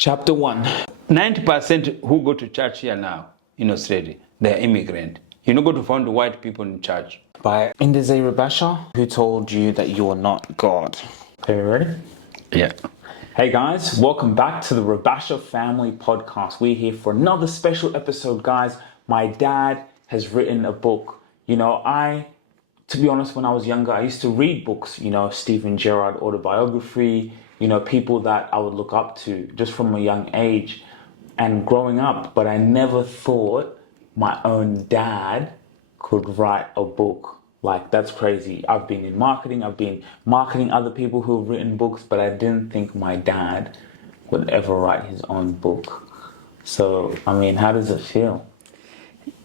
Chapter 1. 90% who go to church here now in Australia, they're immigrant. You're not going to find the white people in church. By Indeze Rabasha, who told you that you are not God. Are you ready? Yeah. Hey guys, welcome back to the Rabasha Family Podcast. We're here for another special episode, guys. My dad has written a book. To be honest, when I was younger, I used to read books, Stephen Gerrard autobiography, people that I would look up to just from a young age and growing up. But I never thought my own dad could write a book. Like, that's crazy. I've been in marketing. I've been marketing other people who've written books, but I didn't think my dad would ever write his own book. So, how does it feel?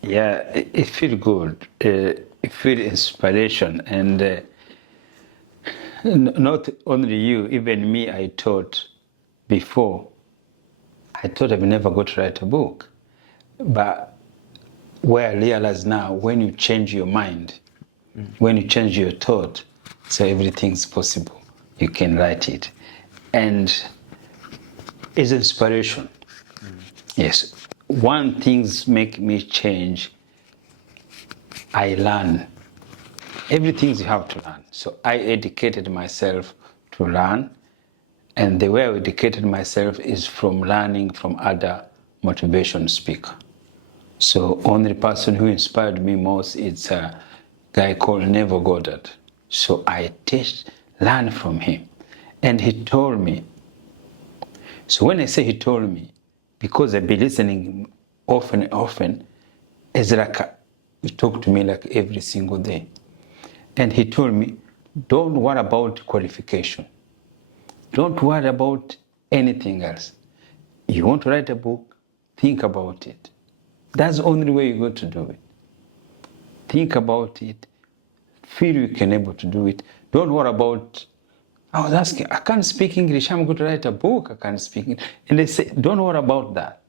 Yeah, it feels good. It feels inspiration. And not only you, even me, I thought before, I've never got to write a book. But where I realize now, when you change your mind, when you change your thought, so everything's possible. You can write it. And it's inspiration. Yes. One things make me change, I learn. Everything you have to learn. So I educated myself to learn. And the way I educated myself is from learning from other motivation speakers. So only person who inspired me most is a guy called Neville Goddard. So I learn from him. And he told me. So when I say he told me, because I've been listening often, it's like he talked to me like every single day. And he told me, don't worry about qualification. Don't worry about anything else. You want to write a book, think about it. That's the only way you're going to do it. Think about it. Feel you can able to do it. Don't worry about, I was asking, I can't speak English, I'm going to write a book, I can't speak English. And they say, don't worry about that.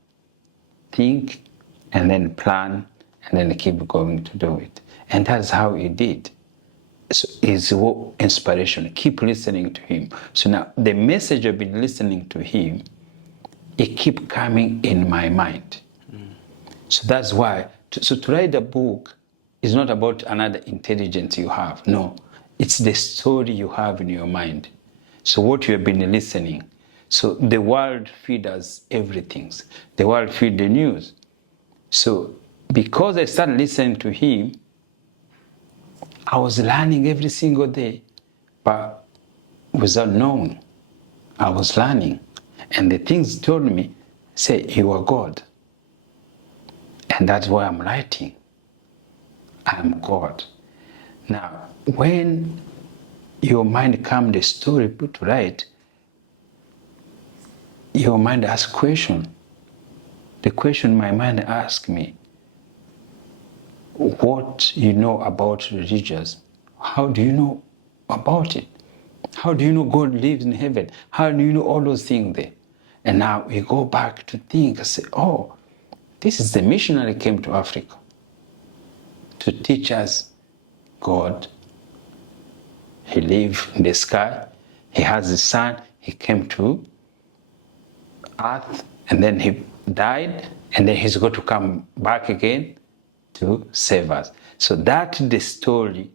Think and then plan and then keep going to do it. And that's how he did. So it's inspiration. Keep listening to him. So now the message I've been listening to him, it keep coming in my mind. So that's why, to write a book is not about another intelligence you have. No, it's the story you have in your mind. So what you have been listening. So the world feeds us everything. The world feeds the news. So because I started listening to him, I was learning every single day, but without knowing, I was learning. And the things told me, say, you are God. And that's why I'm writing. I am God. Now, when your mind comes the story to write, your mind asks question. The question my mind asks me, what you know about religions? How do you know about it? How do you know God lives in heaven? How do you know all those things there? And now we go back to think and say, oh, this is the missionary came to Africa to teach us God. He lived in the sky. He has the sun. He came to earth and then he died and then he's going to come back again to save us. So that's the story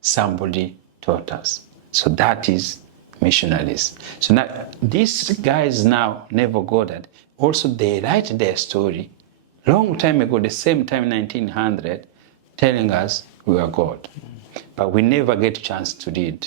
somebody taught us. So that is missionaries. So now these guys now, Neville Goddard, also they write their story long time ago, the same time 1900, telling us we are God. But we never get a chance to read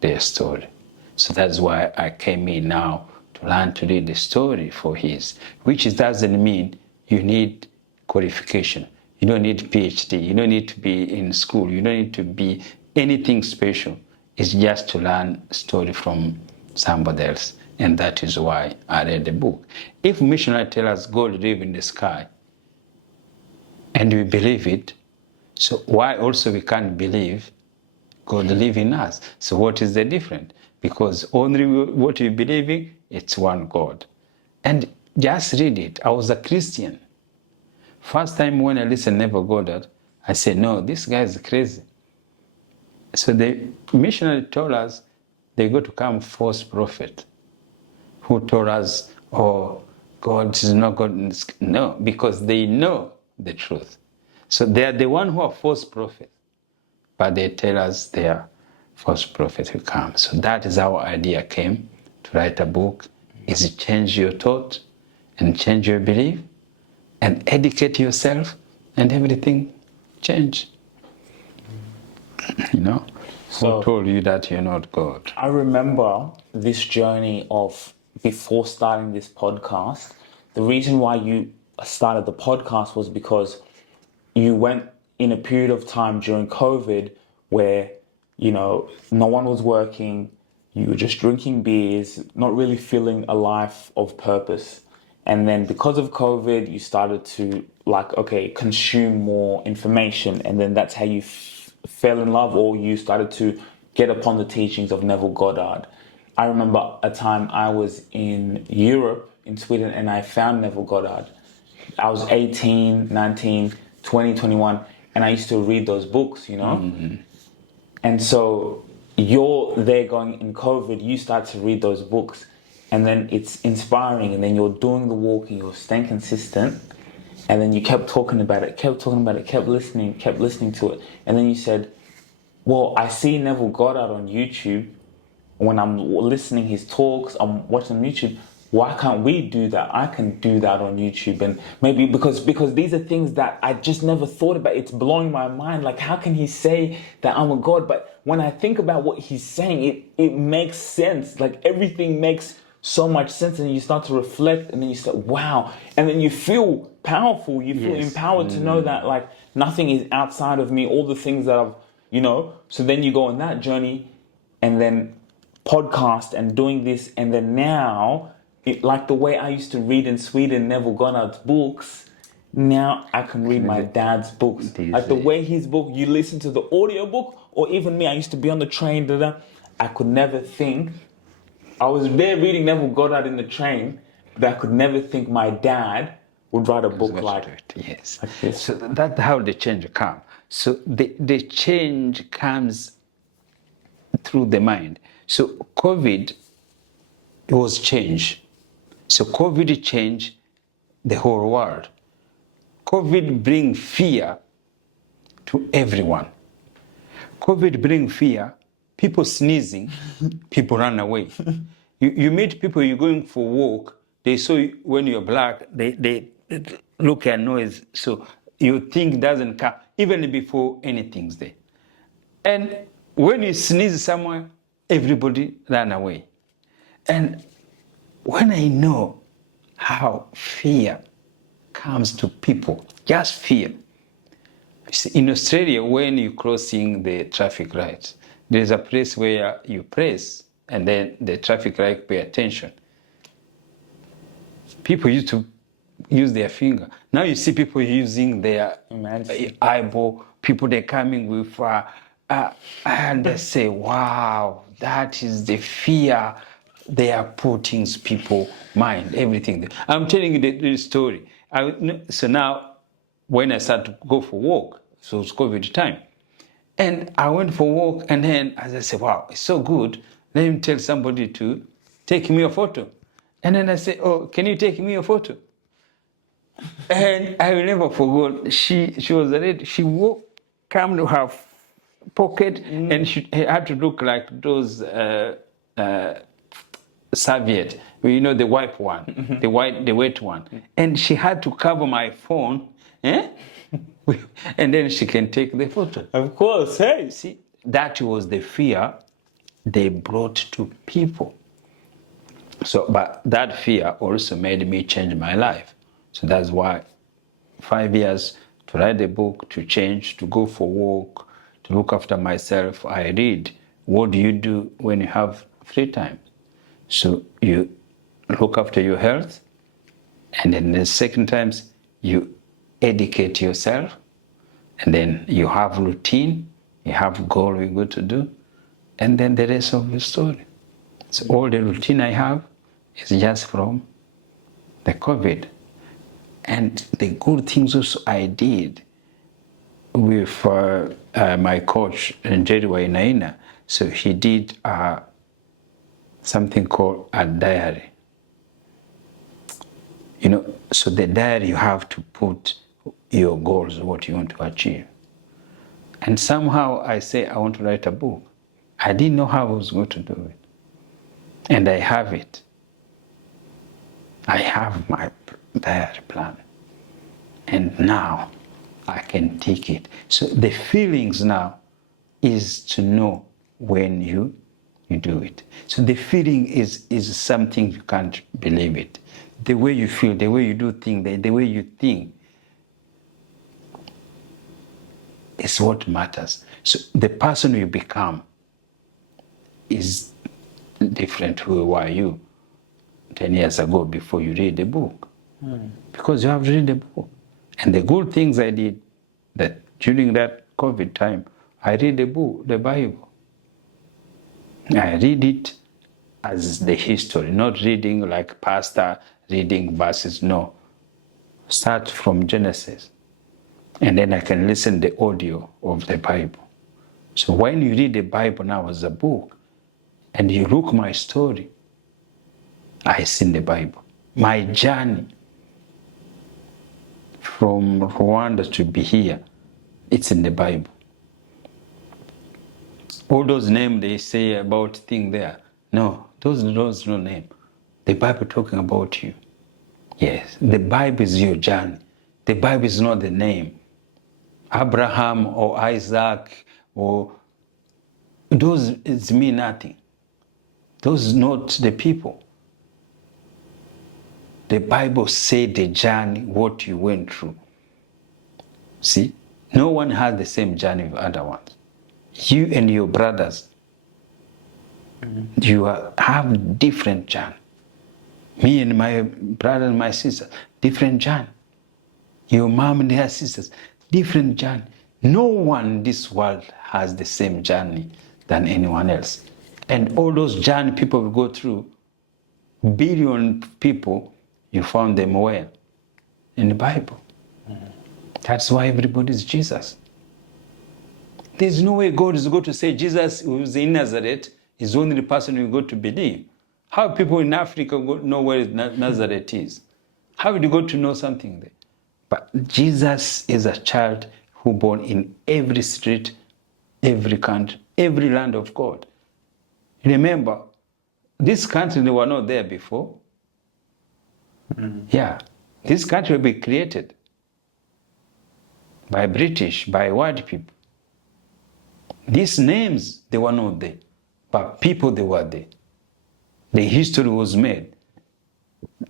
their story. So that's why I came in now to learn to read the story for his, which doesn't mean you need qualification. You don't need PhD. You don't need to be in school. You don't need to be anything special. It's just to learn story from somebody else. And that is why I read the book. If missionary tell us God live in the sky, and we believe it, so why also we can't believe God live in us? So what is the difference? Because only what we believe in, it's one God. And just read it. I was a Christian. First time when I listened to Neville Goddard, I said, no, this guy is crazy. So the missionary told us they go to come false prophet who told us or God is not God. No, because they know the truth. So they are the one who are false prophets, but they tell us they are false prophets who come. So that is our idea came to write a book, is to change your thought and change your belief and educate yourself, and everything change. You know? So who told you that you're not God? I remember this journey of before starting this podcast. The reason why you started the podcast was because you went in a period of time during COVID where, you know, no one was working, you were just drinking beers, not really feeling a life of purpose. And then because of COVID, you started to consume more information. And then that's how you fell in love, or you started to get upon the teachings of Neville Goddard. I remember a time I was in Europe, in Sweden, and I found Neville Goddard. I was 18, 19, 20, 21, and I used to read those books, you know? Mm-hmm. And so you're there going in COVID, you start to read those books, and then it's inspiring, and then you're doing the walk and you're staying consistent, and then you kept talking about it, kept listening to it, and then you said, well, I see Neville Goddard on YouTube. When I'm listening his talks, I'm watching on YouTube. Why can't we do that? I can do that on YouTube. And maybe because these are things that I just never thought about. It's blowing my mind. Like, how can he say that I'm a God? But when I think about what he's saying, it makes sense. Like, everything makes so much sense. And you start to reflect, and then you start, wow. And then you feel powerful. You feel empowered to know that, like, nothing is outside of me. All the things that I've, you know. So then you go on that journey, and then podcast and doing this. And then now, like the way I used to read in Sweden, Neville Goddard's books, now I can read my dad's books. Like the way his book, you listen to the audiobook, or even me, I used to be on the train, I could never think, I was there reading Neville Goddard in the train, but I could never think my dad would write a book like this. So that's how the change comes. So the change comes through the mind. So COVID, it was change. So COVID changed the whole world. COVID brings fear to everyone. COVID brings fear. People sneezing, people run away. You meet people, you're going for a walk, they saw you when you're black, they look at noise, so you think doesn't come, even before anything's there. And when you sneeze somewhere, everybody ran away. And when I know how fear comes to people, just fear. In Australia, when you're crossing the traffic lights, there's a place where you press and then the traffic light pay attention. People used to use their finger. Now you see people using their eyeball. People, they're coming with, and they say, wow, that is the fear they are putting people's mind, everything. I'm telling you the story. So now, when I start to go for walk, so it's COVID time, and I went for a walk, and then as I said, wow, it's so good, let me tell somebody to take me a photo. And then I said, oh, can you take me a photo? And I will never forget, she was ready, she came to her pocket, and she had to look like those serviette, you know, the white one, the wet one. And she had to cover my phone, and then she can take the photo. Of course, hey. See, that was the fear they brought to people. So, but that fear also made me change my life. So that's why 5 years to write a book, to change, to go for walk, to look after myself. I read. What do you do when you have free time? So you look after your health, and then the second times you educate yourself, and then you have routine, you have goal you're going to do, and then the rest of the story. So all the routine I have is just from the COVID. And the good things also I did with my coach, Jerry Wainaina. So he did something called a diary. So the diary, you have to put your goals, what you want to achieve. And somehow I say, I want to write a book. I didn't know how I was going to do it. And I have it. I have my diary plan. And now I can take it. So the feelings now is to know when you do it. So the feeling is something you can't believe it. The way you feel, the way you do things, the way you think is what matters. So the person you become is different who were you 10 years ago before you read the book. Because you have to read the book. And the good things I did, that during that COVID time, I read the book, the Bible. I read it as the history, not reading like pastor reading verses, no. Start from Genesis. And then I can listen the audio of the Bible. So when you read the Bible now as a book, and you look my story, I see in the Bible. My journey from Rwanda to be here, it's in the Bible. All those names they say about things there, no, those no name. The Bible talking about you. Yes, the Bible is your journey. The Bible is not the name. Abraham or Isaac or those is mean nothing. Those is not the people. The Bible said the journey, what you went through. See, no one has the same journey with other ones. You and your brothers, you have different journey. Me and my brother and my sister, different journey. Your mom and her sisters, different journey. No one in this world has the same journey than anyone else. And all those journey people will go through, billion people, you found them where? In the Bible. That's why everybody is Jesus. There's no way God is going to say Jesus who was in Nazareth is only the person you go to believe. How people in Africa know where Nazareth is? How would you go to know something there? But Jesus is a child who born in every street, every country, every land of God. Remember, this country, they were not there before. Yeah, this country will be created by British, by white people. These names, they were not there, but people, they were there. The history was made.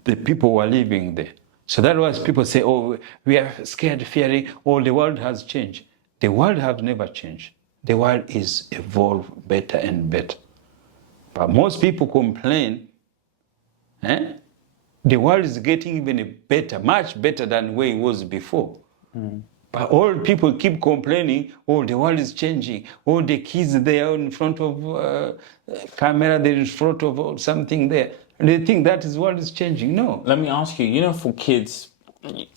The people were living there. So that was people say, oh, we are scared, fearing, oh, the world has changed. The world has never changed. The world is evolved better and better. But most people complain, the world is getting even better, much better than where it was before. But all people keep complaining, oh, the world is changing. Oh, the kids, they are in front of camera, they're in front of something there. And they think that is world is changing. No. Let me ask you, for kids,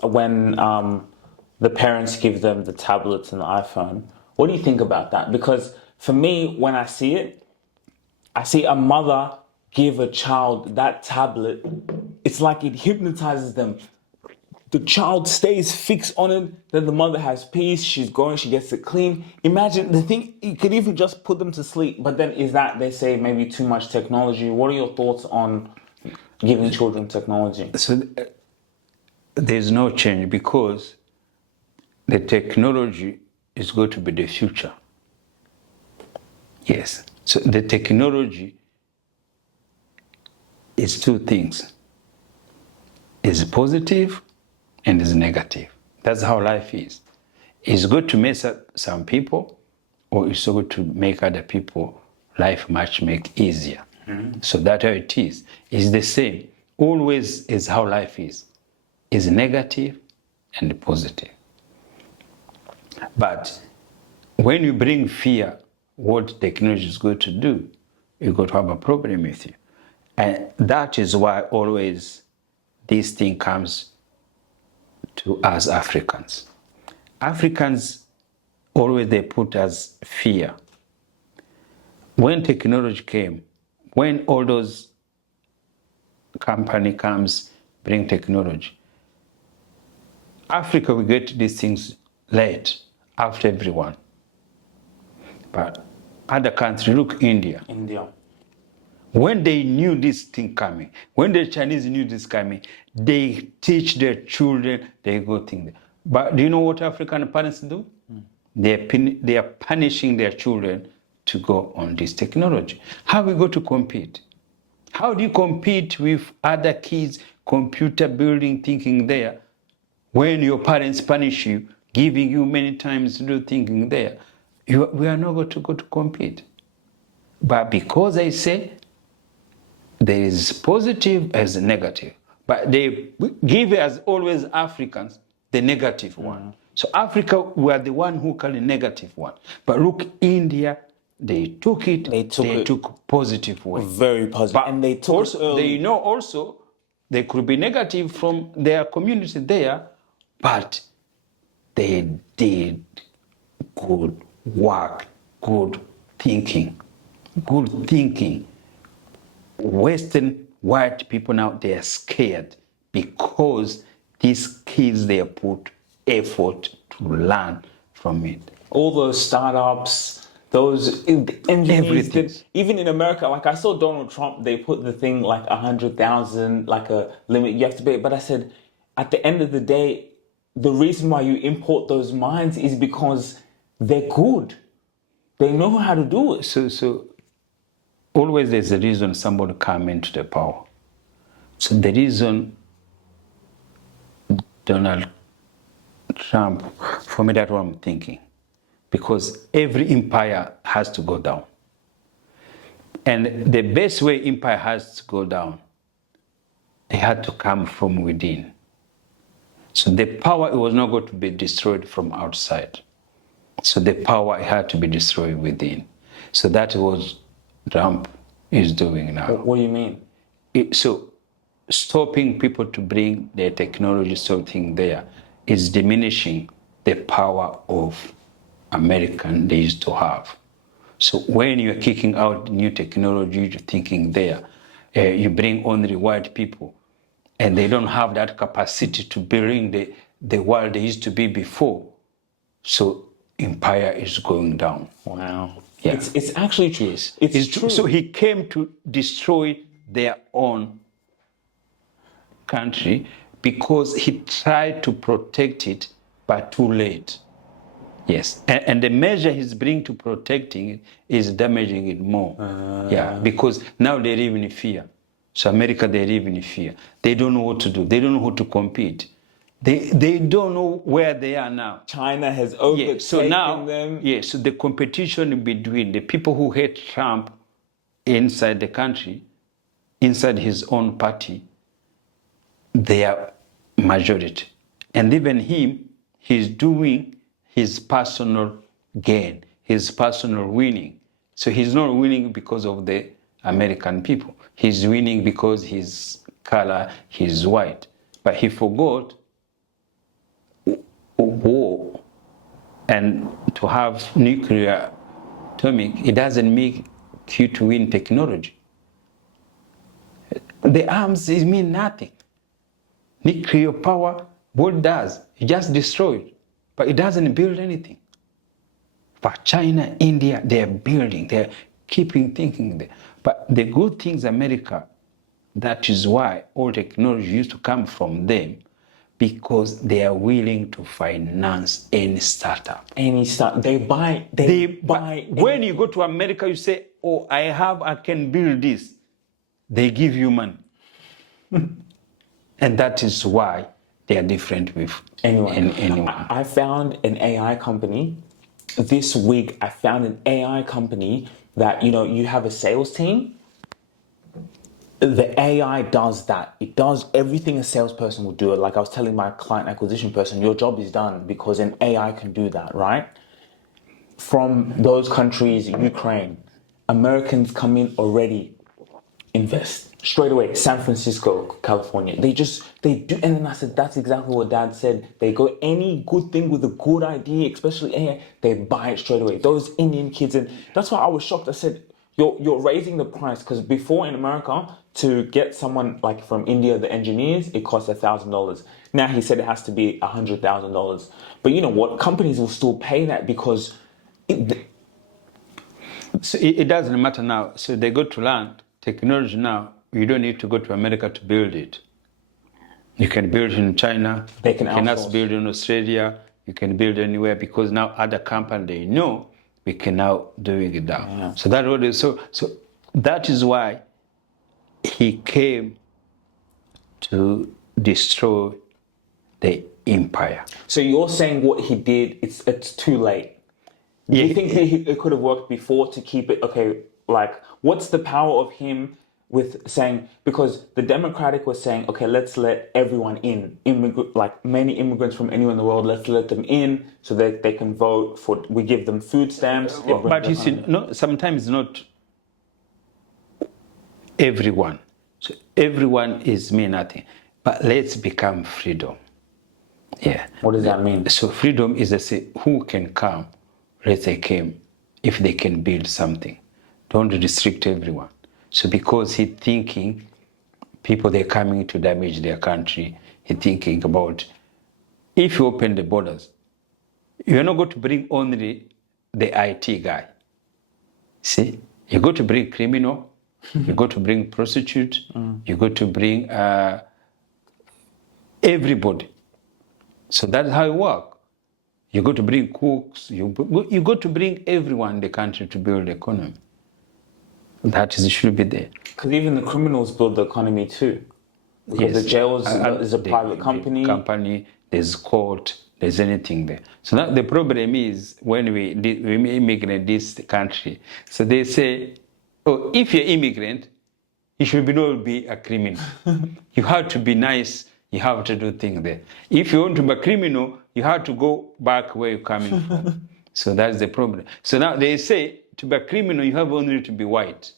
when the parents give them the tablets and the iPhone, what do you think about that? Because for me, when I see it, I see a mother give a child that tablet. It's like it hypnotizes them. The child stays fixed on it, then the mother has peace, she's going, she gets it clean. Imagine the thing, you could even just put them to sleep, but then is that, they say, maybe too much technology? What are your thoughts on giving children technology? So there's no change because the technology is going to be the future. Yes. So the technology is two things. It's positive and it's negative. That's how life is. It's good to mess up some people, or it's good to make other people life make easier. So that's how it is. It's the same. Always is how life is. It's negative and positive. But when you bring fear, what technology is going to do, you're going to have a problem with you. And that is why always this thing comes to us Africans. Africans always they put as fear. When technology came, when all those company comes bring technology. Africa, we get these things late, after everyone. But other countries, look, India. When they knew this thing coming, when the Chinese knew this coming, they teach their children, they go think. But do you know what African parents do? They are punishing their children to go on this technology. How we go to compete? How do you compete with other kids, computer building, thinking there, when your parents punish you, giving you many times to do thinking there? We are not going to go to compete. But because I say there is positive as negative, but they give as always Africans the negative one. So Africa, we are the one who call the negative one. But look, India, they took it. They took positive way. Very positive. But and they took also, they know also they could be negative from their community there, but they did good work, good thinking. Western white people now, they are scared because these kids, they put effort to learn from it. All those startups, those engineers, even in America, like I saw Donald Trump, they put the thing like 100,000, like a limit you have to pay. But I said, at the end of the day, the reason why you import those minds is because they're good. They know how to do it. So always there's a reason somebody come into the power. So the reason Donald Trump, for me, that's what I'm thinking. Because every empire has to go down. And the best way empire has to go down, it had to come from within. So the power, it was not going to be destroyed from outside. So the power had to be destroyed within. So that was Trump is doing now. What do you mean? So stopping people to bring their technology something there is diminishing the power of American they used to have. So when you're kicking out new technology, you're thinking there, you bring only white people, and they don't have that capacity to bring the world they used to be before. So empire is going down. Wow. Yeah. It's actually true. It's true. So he came to destroy their own country because he tried to protect it, but too late. Yes, and the measure he's bringing to protecting it is damaging it more. Yeah, because now they live in fear. So America, they live in fear. They don't know what to do. They don't know how to compete. They don't know where they are now. China has overtaken them. Yeah, so the competition between the people who hate Trump inside the country, inside his own party, they are majority. And even him, he's doing his personal gain, his personal winning. So he's not winning because of the American people. He's winning because his color, he's white. But he forgot war and to have nuclear atomic, it doesn't make you to win technology. The arms, it mean nothing. Nuclear power, what does? It just destroys, but it doesn't build anything. But China, India, they're building, they're keeping thinking there. But the good things, America, that is why all technology used to come from them, because they are willing to finance any startup. They buy. When you go to America, you say, oh, I can build this. They give you money. And that is why they are different with anyone. I found an AI company. This week, I found an AI company that, you have a sales team. The AI does that. It does everything a salesperson would do. Like I was telling my client acquisition person, your job is done because an AI can do that, right? From those countries, Ukraine, Americans come in already, invest straight away. San Francisco, California, they do. And then I said, that's exactly what Dad said. They go any good thing with a good idea, especially AI, they buy it straight away. Those Indian kids, and that's why I was shocked. I said, you're raising the price, because before in America, to get someone like from India, the engineers, it costs $1,000. Now he said it has to be $100,000. But you know what? Companies will still pay that because So it doesn't matter now. So they go to land. Technology now, you don't need to go to America to build it. You can build it in China. They can You cannot outsource. build in Australia. You can build anywhere because now other companies, they know we can now doing it now. Yeah. So that already, so that is why he came to destroy the empire. So you're saying what he did, it's too late. Do you think it could have worked before to keep it, okay, like, what's the power of him with saying, because the Democratic was saying, okay, let's let everyone in, like many immigrants from anywhere in the world, let's let them in so that they can vote for, we give them food stamps. But you see, no, sometimes not everyone. So everyone is mean nothing. But let's become freedom. Yeah. What does that mean? So freedom is to say who can come, let they came, if they can build something. Don't restrict everyone. So because he thinking people they're coming to damage their country, he thinking about if you open the borders, you're not going to bring only the IT guy. See, you go to bring criminal, you go to bring prostitute, you go to bring everybody. So that's how it works. You go to bring cooks, you go to bring everyone in the country to build the economy. That is, should be there. Because even the criminals build the economy too. Because the jails is a private company. There's court, there's anything there. So now the problem is when we immigrate this country, so they say, oh, if you're immigrant, you should not be a criminal. You have to be nice, you have to do things there. If you want to be a criminal, you have to go back where you're coming from. So that's the problem. So now they say, to be a criminal, you have only to be white.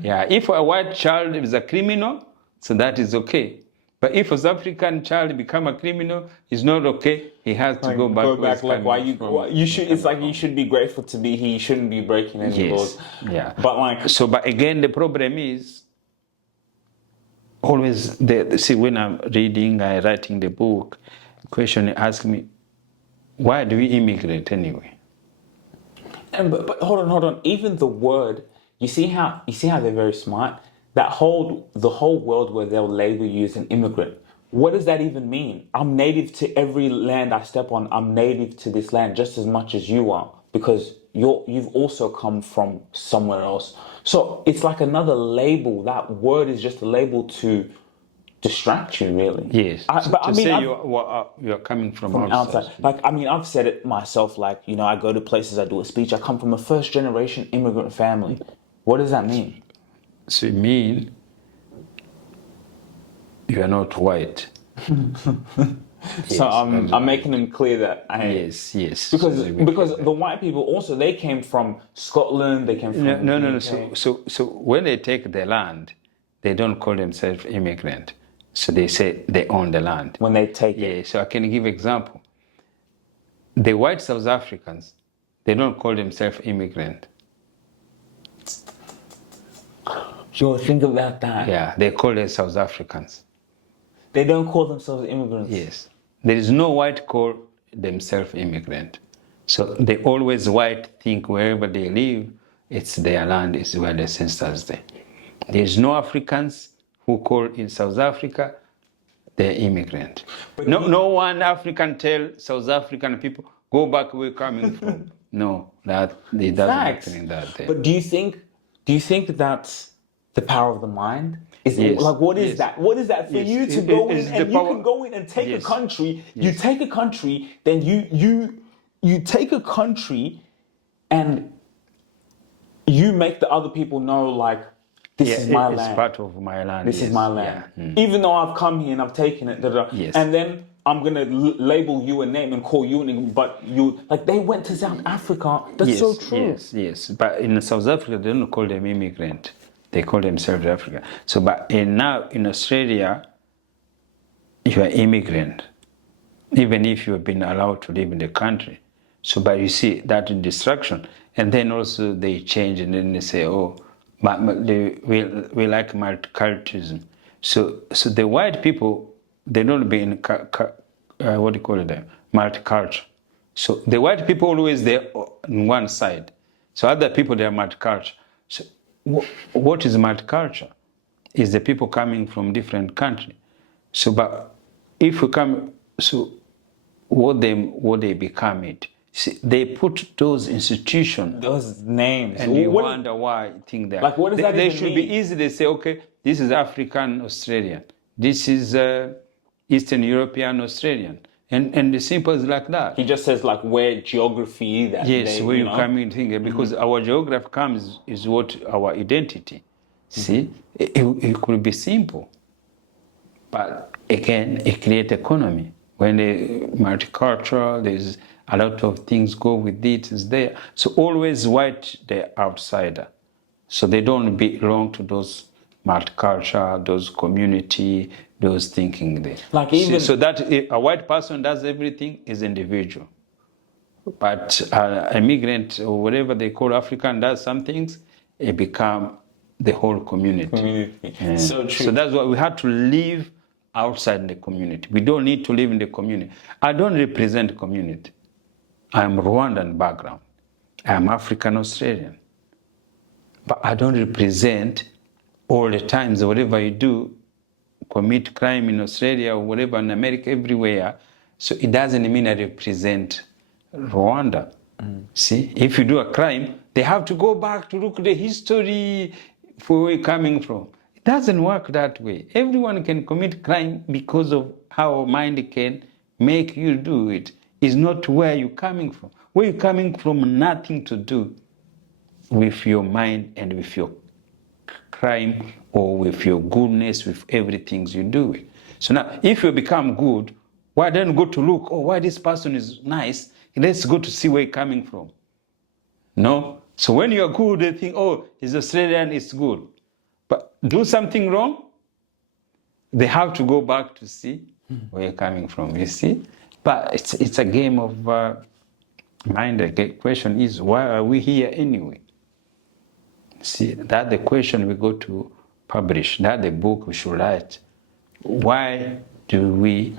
Yeah, if a white child is a criminal, so that is okay. But if a South African child become a criminal, it's not okay. He has to go back. Go back like why you should. It's like you should be grateful to be here. You shouldn't be breaking any laws. Yeah. But like so, but again, the problem is always see when I'm reading, writing the book, the question asks me, why do we immigrate anyway? And but hold on. Even the word, you see how they're very smart. The whole world where they'll label you as an immigrant. What does that even mean? I'm native to every land I step on. I'm native to this land just as much as you are because you've also come from somewhere else. So it's like another label. That word is just a label to distract you, really. Yes. You're coming from outside. Like, I mean, I've said it myself. Like, you know, I go to places, I do a speech. I come from a first-generation immigrant family. What does that mean? So it means you are not white. Yes, so I'm making them clear that I am. Yes. Because the white people also, they came from Scotland, they came from No. So when they take the land, they don't call themselves immigrant. So they say they own the land. When they take it. Yeah, so I can give example. The white South Africans, they don't call themselves immigrant. Yo, think about that. Yeah, they call them South Africans. They don't call themselves immigrants. Yes. There is no white call themselves immigrant. So they always white think wherever they live, it's their land, it's where their ancestors there. There is no Africans who call in South Africa, they're immigrant. No one African tell South African people, go back where you're coming from. No, that it doesn't happen that there. But do you think that that's the power of the mind? Like, what is that? What is that for you to go in and you can go in and take a country? You take a country, then you take a country, and you make the other people know, like, this is my land. It's part of my land. This is my land. Yeah. Even though I've come here and I've taken it, and then I'm gonna label you a name and call you a name, but you, like, they went to South Africa. That's so true. Yes. But in South Africa, they don't call them immigrant. They call themselves Africa. So, but now in Australia, you are immigrant, even if you have been allowed to live in the country. So, but you see that in destruction, and then also they change, and then they say, oh, We like multiculturalism. So the white people, they don't be in what do you call it? Multicultural. So the white people always there on one side. So other people, they are multicultural. So what is multicultural? Is the people coming from different countries. So, but if we come, so what they become it. See, they put those institutions, those names, and you wonder why I think that. Like, what does that they even should mean? be easy. They say, okay, this is African Australian, this is Eastern European Australian, and the simple is like that. He just says like where geography that. Yes, where you come in thinking, because our geography comes is what our identity. See, it could be simple, but again, it creates economy. When the multicultural, there's a lot of things go with it, is there. So always white, they're outsider. So they don't belong to those multicultural, those community, those thinking there. Like even so that if a white person does everything is individual. But an immigrant or whatever they call African does some things, it become the whole community. Yeah. So true. So that's why we have to live outside the community. We don't need to live in the community. I don't represent the community. I'm Rwandan background. I'm African Australian. But I don't represent all the times, whatever you do, commit crime in Australia or whatever, in America, everywhere. So it doesn't mean I represent Rwanda. See, if you do a crime, they have to go back to look at the history for where you're coming from. It doesn't work that way. Everyone can commit crime because of how mind can make you do it. It's not where you're coming from. Where you're coming from, nothing to do with your mind and with your crime or with your goodness, with everything you do it. So now, if you become good, why then go to look, oh, why this person is nice? Let's go to see where you're coming from. No? So when you're good, they think, oh, he's Australian, it's good. But do something wrong, they have to go back to see where you're coming from, you see? But it's a game of mind. The question is, why are we here anyway? See, that's the question we go to publish. That's the book we should write. Why do we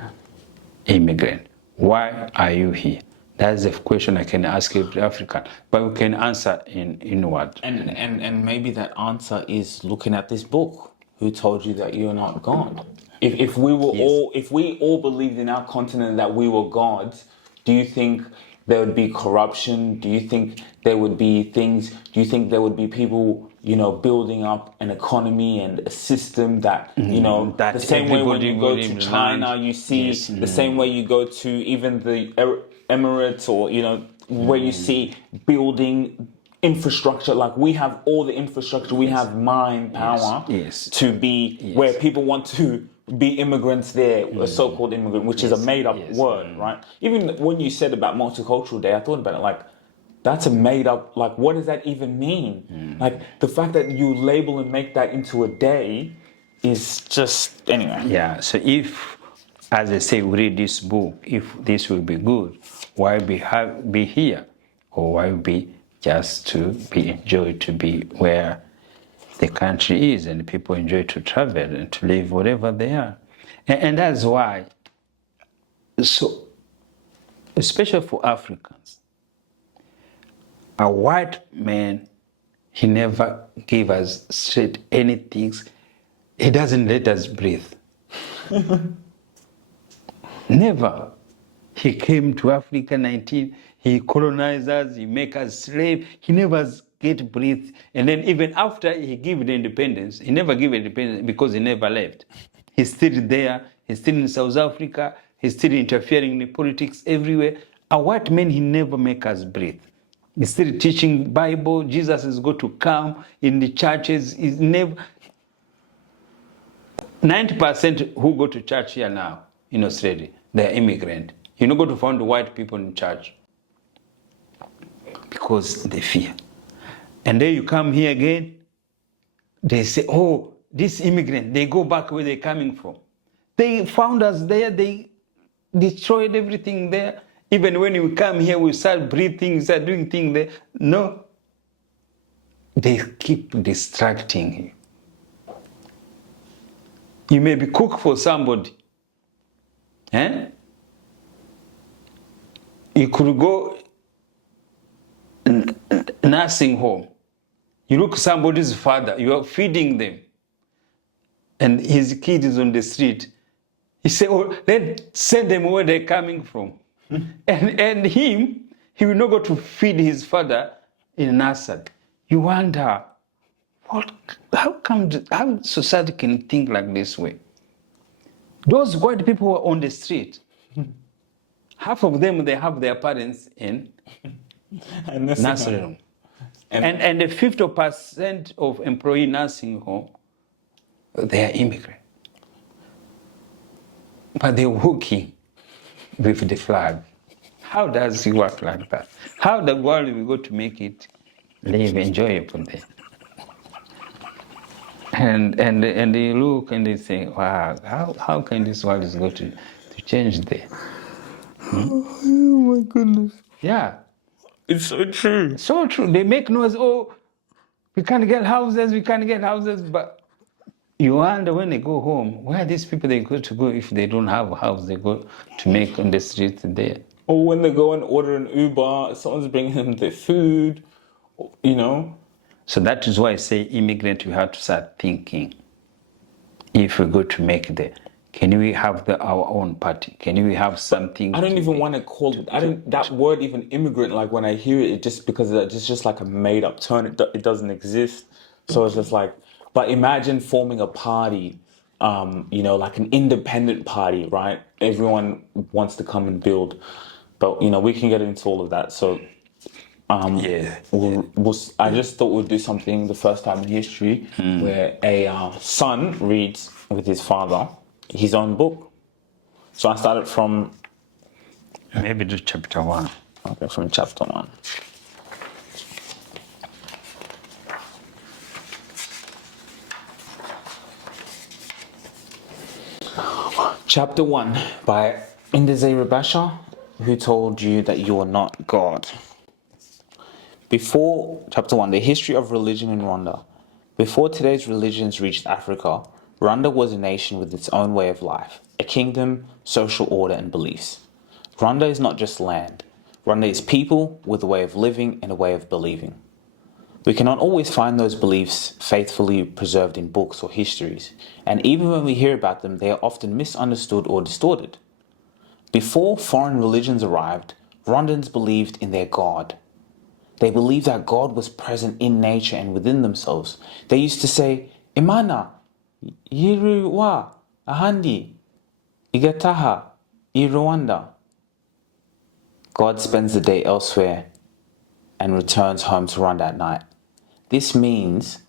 immigrate? Why are you here? That's the question I can ask every African, but we can answer in what? And maybe that answer is looking at this book. Who told you that you're not God? If we were if we all believed in our continent that we were gods, do you think there would be corruption? Do you think there would be things? Do you think there would be people, building up an economy and a system that, that the same way when you go to China, you see the same way you go to even the Emirates or, where you see building infrastructure, like we have all the infrastructure, we have mind power to be where people want to be immigrants there, a so-called immigrant, which is a made-up word, right? Even when you said about Multicultural Day, I thought about it like, that's a made-up, like what does that even mean? Like the fact that you label and make that into a day is just, anyway. Yeah, so if, as I say, we read this book, if this will be good, why be here? Or why be just to be enjoyed to be where the country is and people enjoy to travel and to live wherever they are. And that's why, so especially for Africans, a white man, he never gave us straight anything. He doesn't let us breathe. Never. He came to Africa 19, he colonized us, he make us slave, he never get breathe. And then even after he gave the independence, he never gave independence because he never left. He's still there, he's still in South Africa, he's still interfering in the politics everywhere. A white man, he never make us breathe. He's still teaching Bible, Jesus is going to come in the churches, he's never... 90% who go to church here now in Australia, they're immigrant. You're not going to find white people in church because they fear. And then you come here again, they say, oh, this immigrant, they go back where they're coming from. They found us there, they destroyed everything there. Even when we come here, we start breathing, start doing things there. No. they keep distracting you. You may be cook for somebody. You could go nursing home. You look somebody's father, you are feeding them, and his kid is on the street. You say, oh, let's send them where they're coming from. and he will not go to feed his father in nursery. You wonder, how society can think like this way? Those white people who are on the street, half of them, they have their parents in nursery home. And the 50% of employee nursing home, they are immigrant. But they're working with the flag. How does it work like that? How the world will go to make it live enjoyable there? And they look and they say, wow, how can this world is going to change there? Oh my goodness. Yeah. It's so true. So true. They make noise, oh, we can't get houses, but you wonder when they go home, where are these people they go to go if they don't have a house they go to make on the street there? Or when they go and order an Uber, someone's bringing them their food, you know? So that is why I say immigrant, you have to start thinking, if we go to make can we have our own party? Can we have something? I don't even want to call it, that word even immigrant, like when I hear it, just because it's just like a made up term, it doesn't exist. So it's just like, but imagine forming a party, like an independent party, right? Everyone wants to come and build, but we can get into all of that. So I just thought we'd do something the first time in history where a son reads with his father his own book. So I started from... Maybe do chapter 1. Okay, from chapter 1. Chapter 1 by Ndeze Rabasha, who told you that you are not God. Before chapter 1, the history of religion in Rwanda. Before today's religions reached Africa, Rwanda was a nation with its own way of life, a kingdom, social order and beliefs. Rwanda is not just land. Rwanda is people with a way of living and a way of believing. We cannot always find those beliefs faithfully preserved in books or histories, and even when we hear about them, they are often misunderstood or distorted. Before foreign religions arrived, Rwandans believed in their God. They believed that God was present in nature and within themselves. They used to say, Imana, Yiru wa ahandi, igataha, I Rwanda. God spends the day elsewhere and returns home to Rwanda at night. This means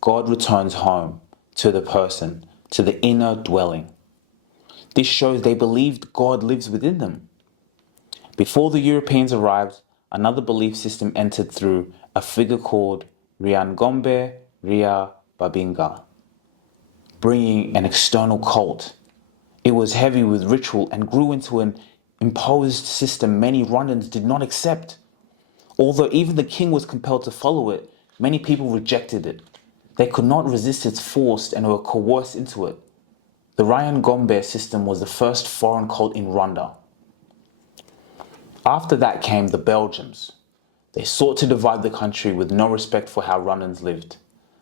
God returns home to the person, to the inner dwelling. This shows they believed God lives within them. Before the Europeans arrived, another belief system entered through a figure called Ryangombe Ria Babinga, bringing an external cult. It was heavy with ritual and grew into an imposed system many Rwandans did not accept. Although even the king was compelled to follow it, many people rejected it. They could not resist its force and were coerced into it. The Ryangombe system was the first foreign cult in Rwanda. After that came the Belgians. They sought to divide the country with no respect for how Rwandans lived,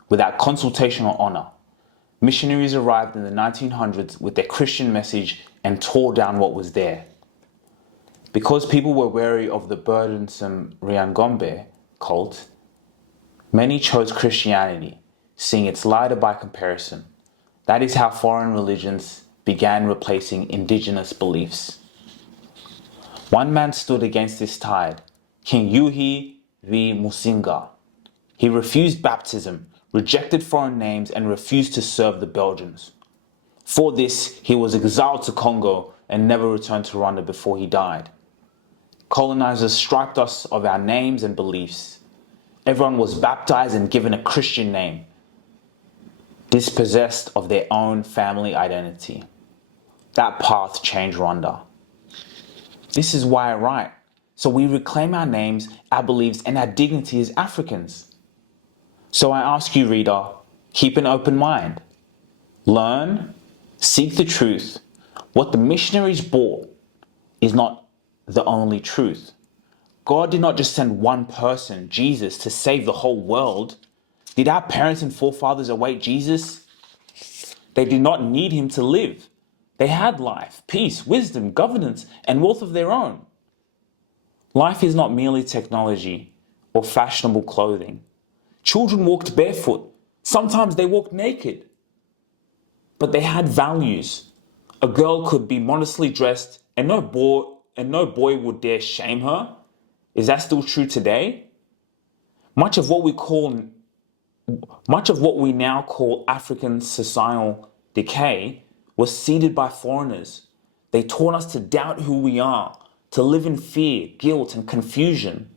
without consultation or honor. Missionaries arrived in the 1900s with their Christian message and tore down what was there. Because people were wary of the burdensome Ryangombe cult, many chose Christianity, seeing its lighter by comparison. That is how foreign religions began replacing indigenous beliefs. One man stood against this tide, King Yuhi V. Musinga. He refused baptism, rejected foreign names, and refused to serve the Belgians. For this, he was exiled to Congo and never returned to Rwanda before he died. Colonizers stripped us of our names and beliefs. Everyone was baptized and given a Christian name, dispossessed of their own family identity. That path changed Rwanda. This is why I write, so we reclaim our names, our beliefs, and our dignity as Africans. So I ask you, reader, keep an open mind. Learn, seek the truth. What the missionaries brought is not the only truth. God did not just send one person, Jesus, to save the whole world. Did our parents and forefathers await Jesus? They did not need him to live. They had life, peace, wisdom, governance, and wealth of their own. Life is not merely technology or fashionable clothing. Children walked barefoot. Sometimes they walked naked. But they had values. A girl could be modestly dressed and no boy would dare shame her. Is that still true today? Much of what we now call African societal decay was seeded by foreigners. They taught us to doubt who we are, to live in fear, guilt, and confusion.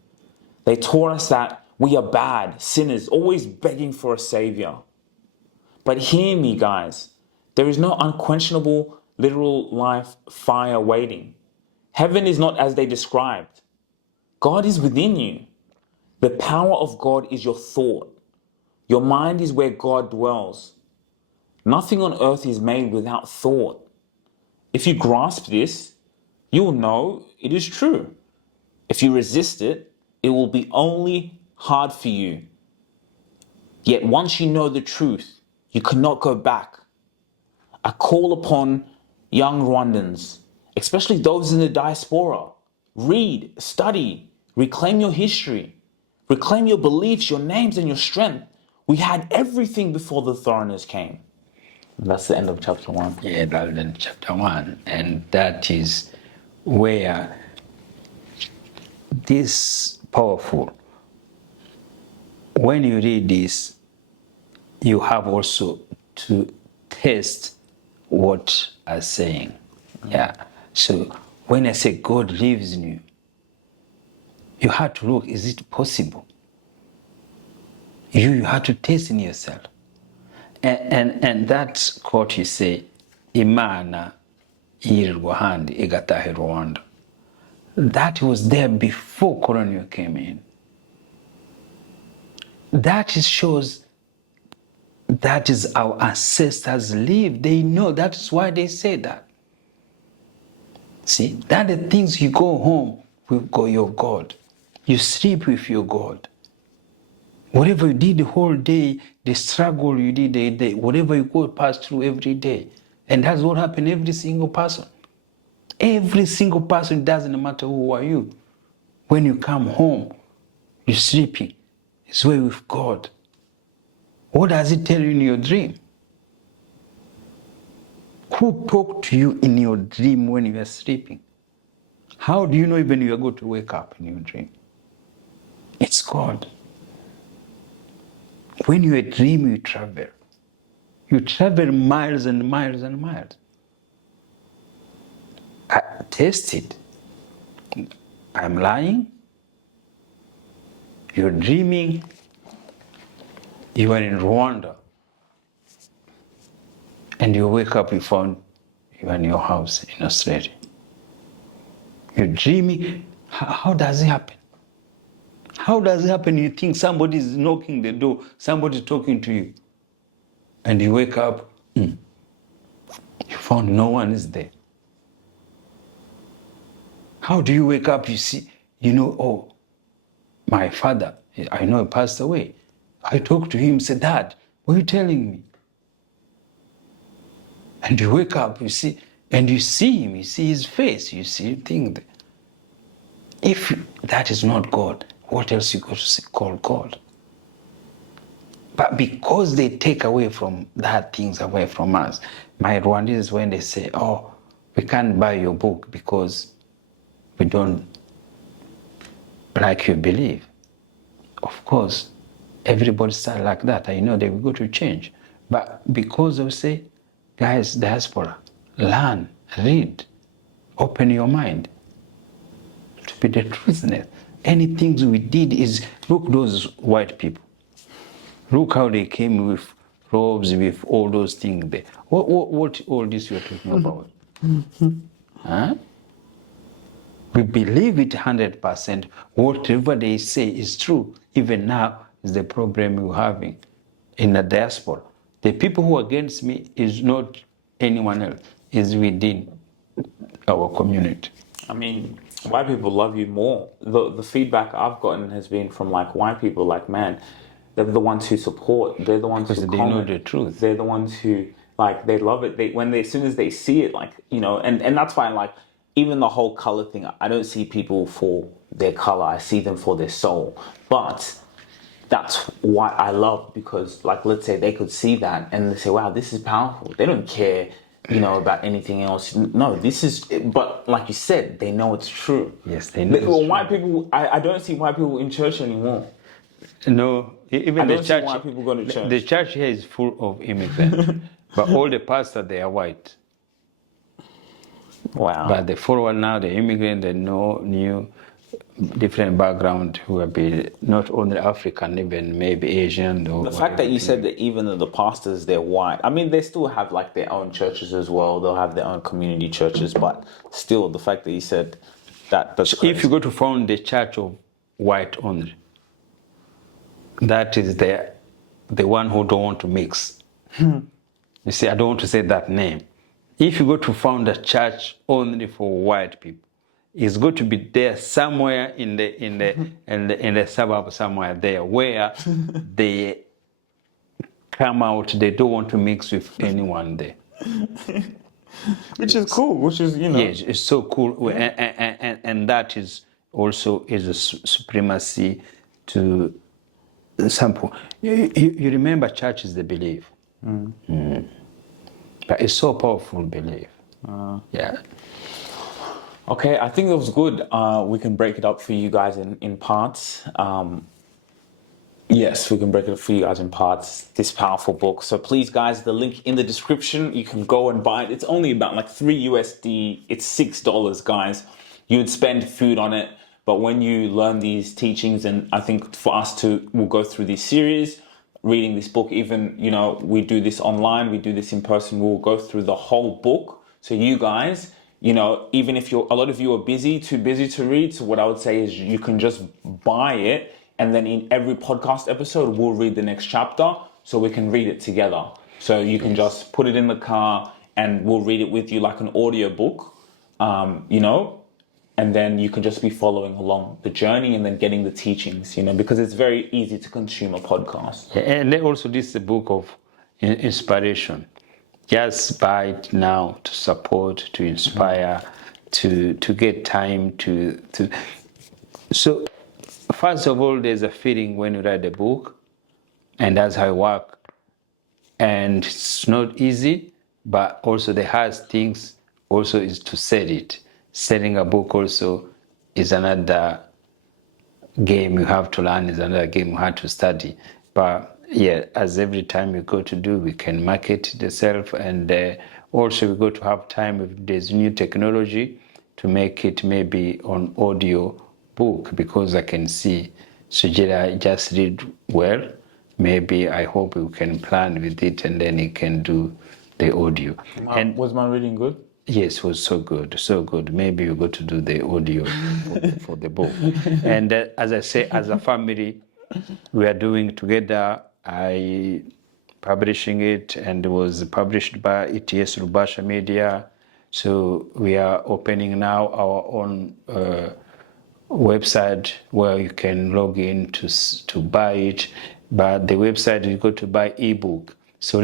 They taught us that we are bad, sinners, always begging for a savior. But hear me, guys. There is no unquenchable literal life fire waiting. Heaven is not as they described. God is within you. The power of God is your thought. Your mind is where God dwells. Nothing on earth is made without thought. If you grasp this, you will know it is true. If you resist it, it will be only hard for you. Yet once you know the truth, you cannot go back. I call upon young Rwandans, especially those in the diaspora. Read, study, reclaim your history, reclaim your beliefs, your names, and your strength. We had everything before the foreigners came. That's the end of chapter 1. Yeah, that's the chapter 1. And that is where this powerful. When you read this, you have also to test what I'm saying. Yeah. So when I say God lives in you, you have to look, is it possible? You have to test in yourself. And that quote you say, Imana yirirwa handi igatahe Rwanda. That was there before colonial came in. That shows that is our ancestors live. They know, that's why they say that. See, that are the things you go home with your God. You sleep with your God. Whatever you did the whole day, the struggle you did the day, whatever you go past through every day. And that's what happened to every single person. Every single person, it doesn't matter who are you. When you come home, you're sleeping. It's way with God. What does it tell you in your dream? Who talked to you in your dream when you are sleeping? How do you know even you are going to wake up in your dream? It's God. When you dream, you travel. You travel miles and miles and miles. I test it. I'm lying. You're dreaming. You are in Rwanda. And you wake up, you found you are in your house in Australia. You're dreaming. How does it happen? How does it happen? You think somebody is knocking the door, somebody talking to you. And you wake up, you found no one is there. How do you wake up, you see, oh, my father, I know he passed away. I talked to him, said, Dad, what are you telling me? And you wake up, you see, and you see him, you see his face, you see things. If that is not God, what else you going to call God? But because they take away from that things away from us, my Rwandans, when they say, oh, we can't buy your book because we don't like your belief. Of course, everybody starts like that. I know they will go to change. But because they say, guys, diaspora, learn, read, open your mind to be the truthness. Anything we did is, look those white people. Look how they came with robes, with all those things there. What all this you're talking about? Huh? We believe it 100%. Whatever they say is true. Even now, is the problem we're having in the diaspora. The people who are against me is not anyone else, is within our community. I mean, white people love you more. The feedback I've gotten has been from like white people, like, man, they're the ones who support. They're the ones Because who they comment. know the truth. They're the ones who like they love it. As soon as they see it, like, you know, and that's why like even the whole color thing. I don't see people for their color. I see them for their soul. But that's what I love, because like, let's say they could see that and they say, wow, this is powerful. They don't care, you know, about anything else. No, this is, but like you said, they know it's true. Yes, they know. Well, white people, I don't see white people in church anymore. No, even I the don't see church. white people go to church. The church here is full of immigrants, but all the pastors they are white. Wow. But the forward now, the immigrant, they know new, different background who have been not only African, even maybe Asian. Or The fact that you said that even the pastors, they're white. I mean, they still have like their own churches as well. They'll have their own community churches, but still, the fact that you said that's So crazy. if you go to found the church of white only, that is the one who don't want to mix. You see, I don't want to say that name. If you go to found a church only for white people, it's going to be there somewhere in the suburb somewhere there where they come out. They don't want to mix with anyone there. Which is cool. Which is, you know. Yes, it's so cool, and that is also is a supremacy to sample. You remember, church is the belief. But it's so powerful belief. Yeah. Okay, I think it was good. We can break it up for you guys in parts. Yes, we can break it up for you guys in parts, this powerful book. So please, guys, the link in the description, you can go and buy it. It's only about like $3 USD. It's $6, guys. You would spend food on it. But when you learn these teachings, and I think for us we'll go through this series, reading this book, even, you know, we do this online, we do this in person, we'll go through the whole book. So you guys, you know, even if a lot of you are too busy to read, so what I would say is you can just buy it, and then in every podcast episode, we'll read the next chapter so we can read it together. So you can just put it in the car and we'll read it with you like an audiobook, you know, and then you can just be following along the journey and then getting the teachings, you know, because it's very easy to consume a podcast. And then also this is a book of inspiration. Just buy it now to support, to inspire, to get time to. So first of all, there's a feeling when you write a book, and that's how I work. And it's not easy, but also the hardest things also is to sell it. Selling a book also is another game you have to learn, is another game you have to study. But yeah, as every time we go to do, we can market the self, and also we go to have time if there's new technology to make it maybe on audio book, because I can see Sujira just read well. Maybe I hope we can plan with it, and then he can do the audio. And was my reading good? Yes, it was so good, so good. Maybe we go to do the audio for the book. And as I say, as a family, we are doing together. I publishing it, and it was published by ETS Rubasha Media. So we are opening now our own website where you can log in to buy it. But the website you go to buy ebook. So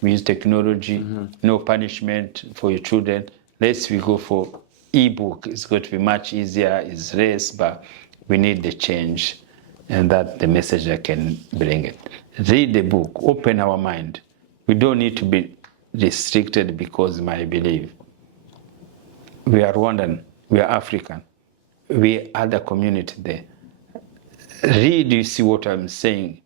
we use technology, no punishment for your children. We go for ebook. It's going to be much easier, it's less, but we need the change, and that's the message I can bring it. Read the book, open our mind. We don't need to be restricted because my belief. We are Rwandan, we are African, we are the community there. Read, you see what I'm saying,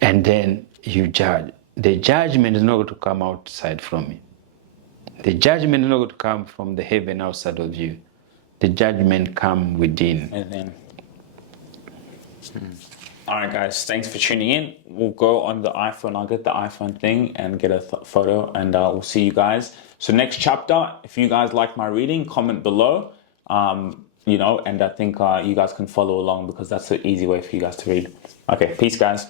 and then you judge. The judgment is not going to come outside from me. The judgment is not going to come from the heaven outside of you. The judgment comes within. And then, all right, guys, thanks for tuning in. We'll go on the iPhone. I'll get the iPhone thing and get a photo, and we'll see you guys. So next chapter, if you guys like my reading, comment below. you know, and I think you guys can follow along because that's an easy way for you guys to read. Okay, peace, guys.